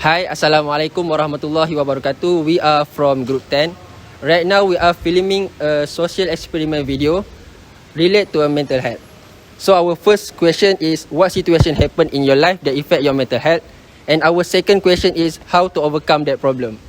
Hi, Assalamualaikum warahmatullahi wabarakatuh. We are from Group 10. Right now, we are filming a social experiment video related to a mental health. So our first question is, what situation happened in your life that affect your mental health? And our second question is, how to overcome that problem?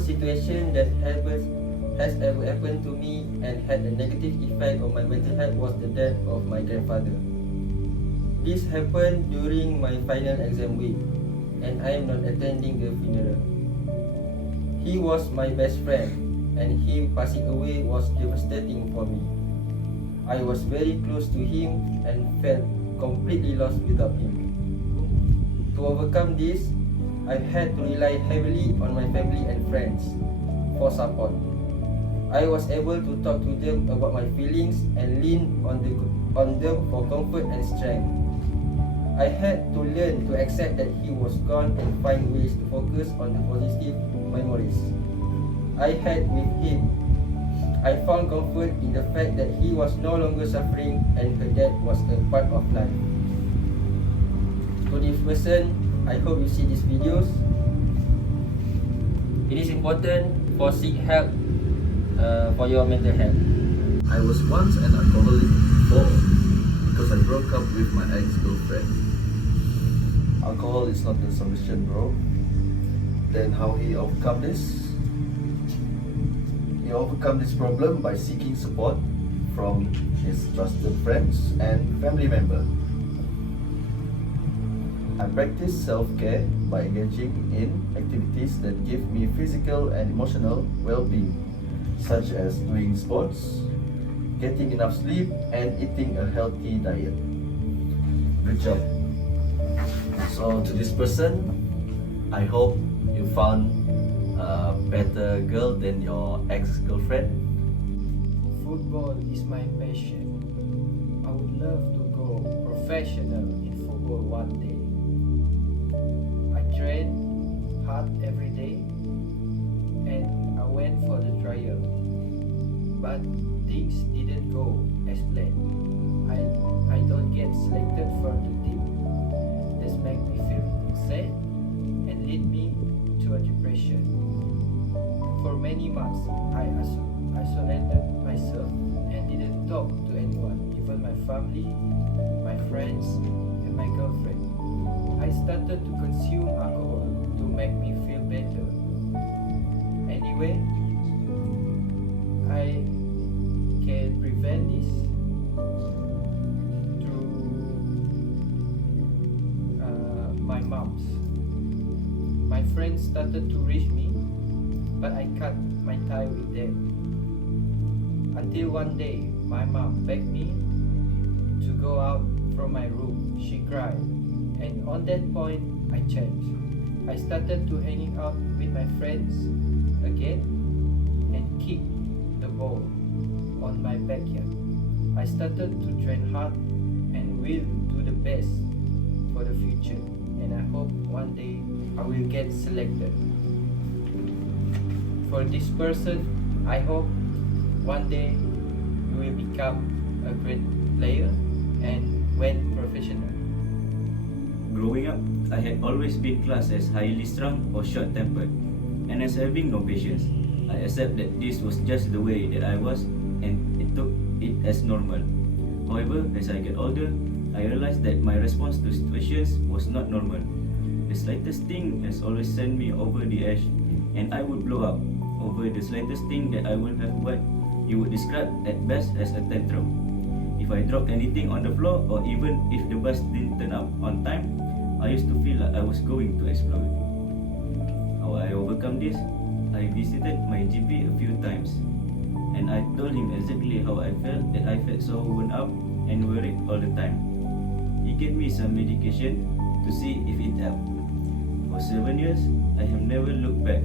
worst situation that has ever happened to me and had a negative effect on my mental health was the death of my grandfather. This happened during my final exam week, and I am not attending the funeral. He was my best friend, and him passing away was devastating for me. I was very close to him and felt completely lost without him. To overcome this, I had to rely heavily on my family and friends for support. I was able to talk to them about my feelings and lean on them for comfort and strength. I had to learn to accept that he was gone and find ways to focus on the positive memories I had with him. I found comfort in the fact that he was no longer suffering and her death was a part of life. To this person, I hope you see these videos. It is important for seek help for your mental health. I was once an alcoholic before because I broke up with my ex-girlfriend. Alcohol is not the solution, bro. Then how he overcome this? He overcome this problem by seeking support from his trusted friends and family members. I practice self-care by engaging in activities that give me physical and emotional well-being, such as doing sports, getting enough sleep, and eating a healthy diet. Good job. So to this person, I hope you found a better girl than your ex-girlfriend. Football is my passion. I would love to go professional in football one day. I train hard every day and I went for the trial. But things didn't go as planned. I don't get selected for the team. This made me feel sad and lead me to a depression. For many months, I isolated myself and didn't talk to anyone, even my family, my friends, and my girlfriend. I started to consume alcohol to make me feel better. Anyway, I can prevent this through my moms. My friends started to reach me, but I cut my tie with them. Until one day, my mom begged me to go out from my room. She cried, and on that point, I changed. I started to hanging out with my friends again and kick the ball on my backyard. I started to train hard and will do the best for the future, and I hope one day I will get selected. For this person, I hope one day you will become a great player and went professional. Growing up, I had always been classed as highly strung or short-tempered, and as having no patience. I accept that this was just the way that I was, and it took it as normal. However, as I get older, I realized that my response to situations was not normal. The slightest thing has always sent me over the edge, and I would blow up over the slightest thing that I would have what you would describe at best as a tantrum. If I dropped anything on the floor, or even if the bus didn't turn up on time, I used to feel like I was going to explode. How I overcome this? I visited my GP a few times, and I told him exactly how I felt, that I felt so worn out and worried all the time. He gave me some medication to see if it helped. For 7 years, I have never looked back.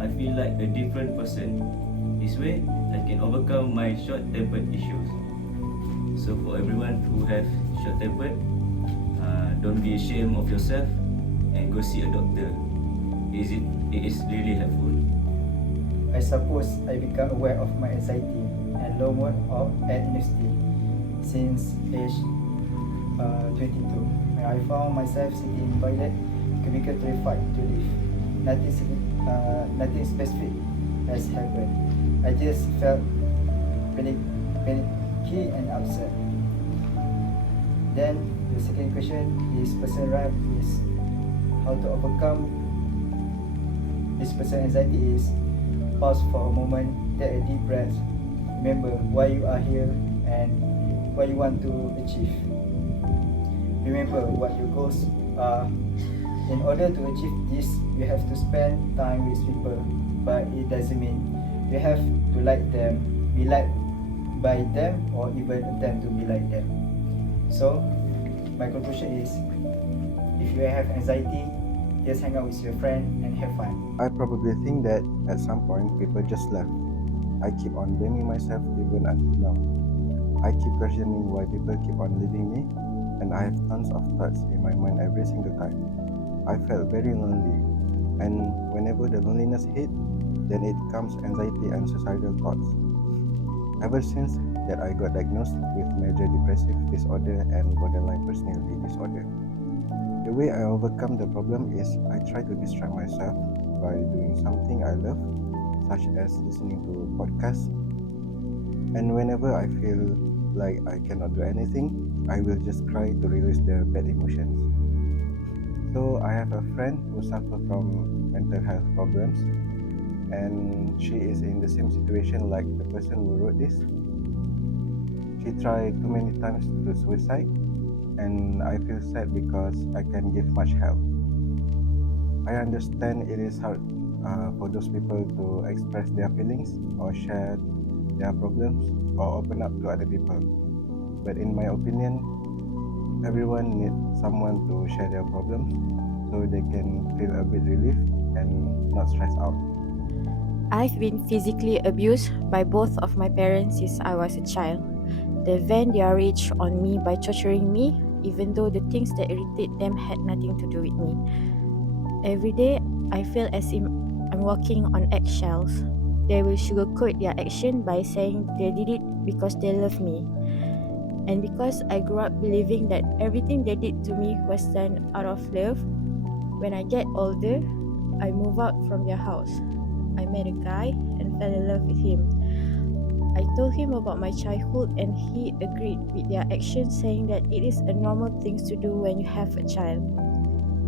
I feel like a different person. This way, I can overcome my short-tempered issues. So for everyone who have short-tempered, don't be ashamed of yourself and go see a doctor. It is really helpful. I suppose I became aware of my anxiety and low mood at university since age 22. When I found myself sitting in toilet, cubicle terrified to leave. Nothing specific has happened. I just felt panicky and upset. Then the second question is person right is how to overcome this person's anxiety is pause for a moment, take a deep breath, remember why you are here and what you want to achieve. Remember what your goals are. In order to achieve this, you have to spend time with people, but it doesn't mean you have to like them, be liked by them, or even attempt to be like them. So, my conclusion is, if you have anxiety, just hang out with your friend and have fun. I probably think that at some point people just left. I keep on blaming myself even until now. I keep questioning why people keep on leaving me, and I have tons of thoughts in my mind every single time. I felt very lonely, and whenever the loneliness hit, then it comes anxiety and suicidal thoughts. Ever since that I got diagnosed with major depressive disorder and borderline personality disorder. The way I overcome the problem is I try to distract myself by doing something I love, such as listening to podcasts. And whenever I feel like I cannot do anything, I will just cry to release the bad emotions. So I have a friend who suffers from mental health problems, and she is in the same situation like the person who wrote this. She tried too many times to suicide, and I feel sad because I can't give much help. I understand it is hard for those people to express their feelings or share their problems or open up to other people. But in my opinion, everyone needs someone to share their problems so they can feel a bit relief and not stress out. I've been physically abused by both of my parents since I was a child. They vent their rage on me by torturing me, even though the things that irritate them had nothing to do with me. Every day, I feel as if I'm walking on eggshells. They will sugarcoat their action by saying they did it because they love me. And because I grew up believing that everything they did to me was done out of love, when I get older, I move out from their house. I met a guy and fell in love with him. I told him about my childhood and he agreed with their actions, saying that it is a normal thing to do when you have a child.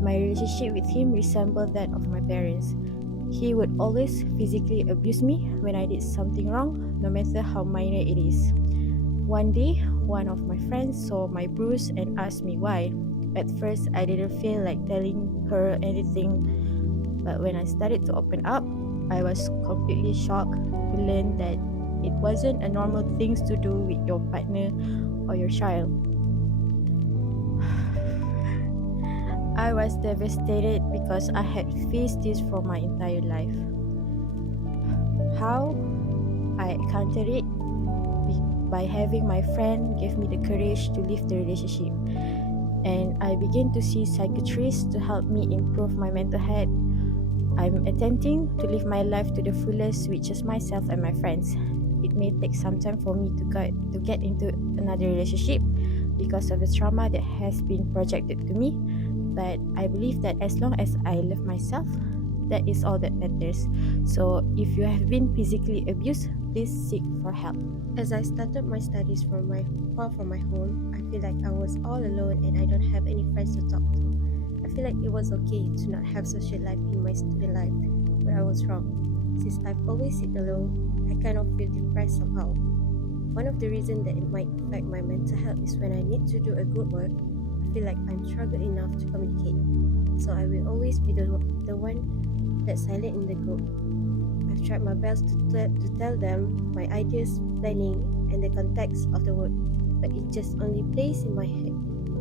My relationship with him resembled that of my parents. He would always physically abuse me when I did something wrong, no matter how minor it is. One day, one of my friends saw my bruise and asked me why. At first, I didn't feel like telling her anything, but when I started to open up, I was completely shocked to learn that it wasn't a normal thing to do with your partner or your child. I was devastated because I had faced this for my entire life. How I countered it by having my friend give me the courage to leave the relationship. And I began to see psychiatrists to help me improve my mental health. I'm attempting to live my life to the fullest with just myself and my friends. It may take some time for me to get into another relationship because of the trauma that has been projected to me, but I believe that as long as I love myself, that is all that matters. So if you have been physically abused, please seek for help. As I started my studies far from my home, I feel like I was all alone and I don't have any friends to talk to. I feel like it was okay to not have social life in my student life, but I was wrong. Since I've always sit alone, I kind of feel depressed somehow. One of the reasons that it might affect my mental health is when I need to do a group work, I feel like I'm struggling enough to communicate. So I will always be the one that's silent in the group. I've tried my best to tell them my ideas, planning, and the context of the work, but it just only plays in my head,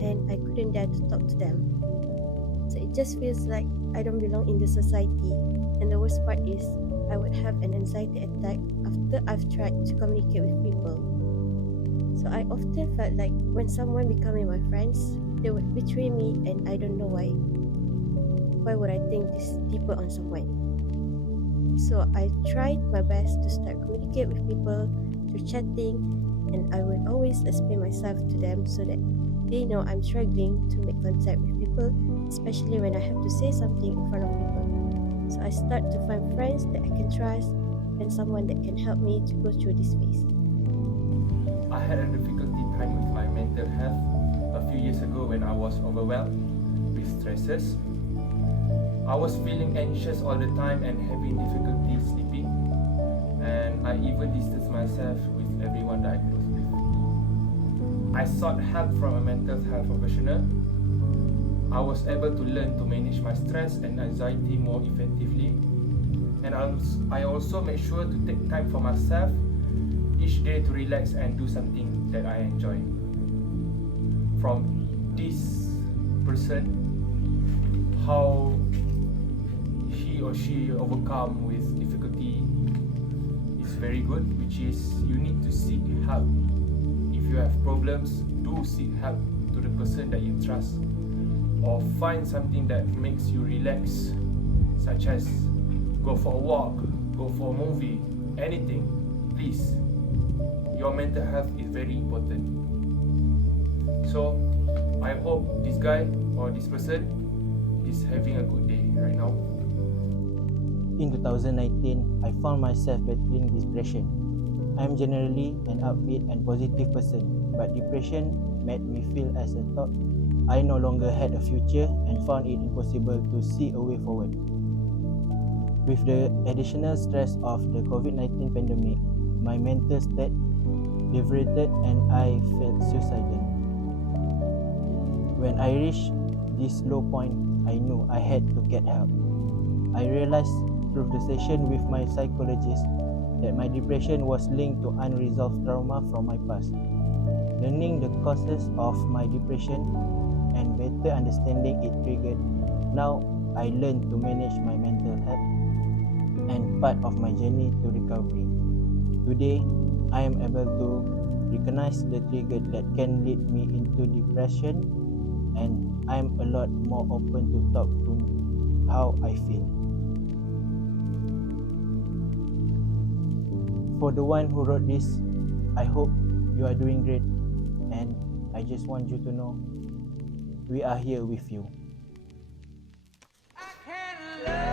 and I couldn't dare to talk to them. So it just feels like I don't belong in the society, and the worst part is I would have an anxiety attack after I've tried to communicate with people. So I often felt like when someone becoming my friends, they would betray me, and I don't know why. Why would I think this deeper on someone? So I tried my best to start communicate with people through chatting, and I would always explain myself to them so that they know I'm struggling to make contact with people, especially when I have to say something in front of people. So I start to find friends that I can trust and someone that can help me to go through this phase. I had a difficulty time with my mental health a few years ago when I was overwhelmed with stresses. I was feeling anxious all the time and having difficulty sleeping, and I even distanced myself with everyone that I close with. I sought help from a mental health professional. I was able to learn to manage my stress and anxiety more effectively, and I also made sure to take time for myself each day to relax and do something that I enjoy. From this person, how he or she overcome with difficulty is very good, which is you need to seek help. If you have problems, do seek help to the person that you trust, or find something that makes you relax, such as go for a walk, go for a movie, anything. Please, your mental health is very important. So I hope this guy or this person is having a good day right now. In 2019, I found myself battling depression. I am generally an upbeat and positive person, but depression made me feel as I thought I no longer had a future and found it impossible to see a way forward. With the additional stress of the COVID-19 pandemic, my mental state deteriorated and I felt suicidal. When I reached this low point, I knew I had to get help. I realized through the session with my psychologist that my depression was linked to unresolved trauma from my past. Learning the causes of my depression and better understanding it triggered, now I learned to manage my mental health and part of my journey to recovery. Today, I am able to recognize the trigger that can lead me into depression, and I am a lot more open to talk to how I feel. For the one who wrote this, I hope you are doing great, and I just want you to know we are here with you. I can love